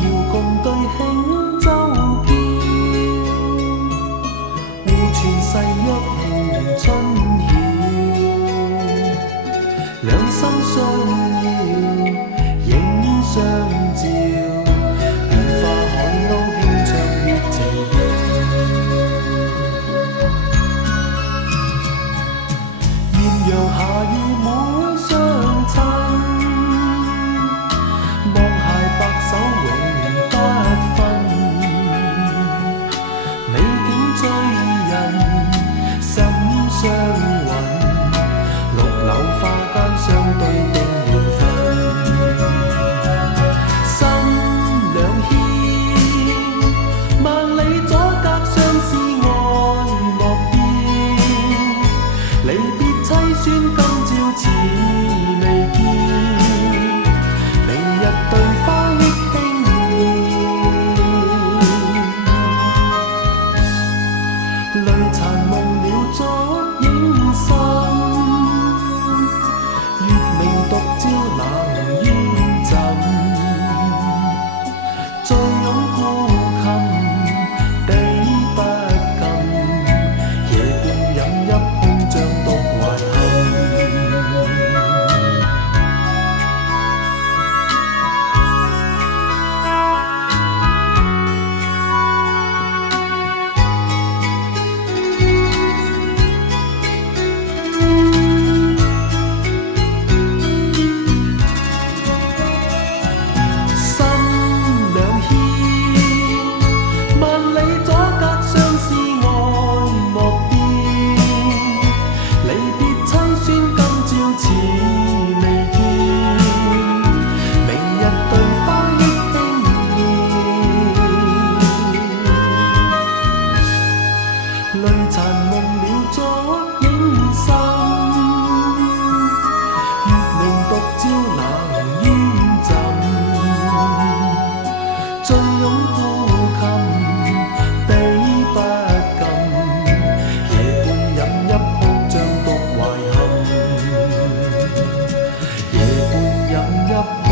遙共對輕舟飄，互傳誓約慶春曉，兩心相邀，影相照，變化海鷗輕唱月情調。豔陽下與妹相親，望鞋白首永不分。美景醉人，心相韻，綠柳花間相對定緣分。心兩牽，萬里阻隔相思愛莫變。離別凄酸，今朝似未見。明日對花憶輕念，淚殘夢了昨影深。月明獨照冷煙浸，醉擁孤琴，地不禁。夜半飲泣空將獨懷恨。心兩牽，萬里阻隔相思愛莫變。離別凄酸，今朝似未見。明日對花憶輕念，淚殘夢了昨影深。月明獨照冷煙浸，醉擁孤琴，地不禁。夜半飲泣空將獨懷恨，夜半飲泣。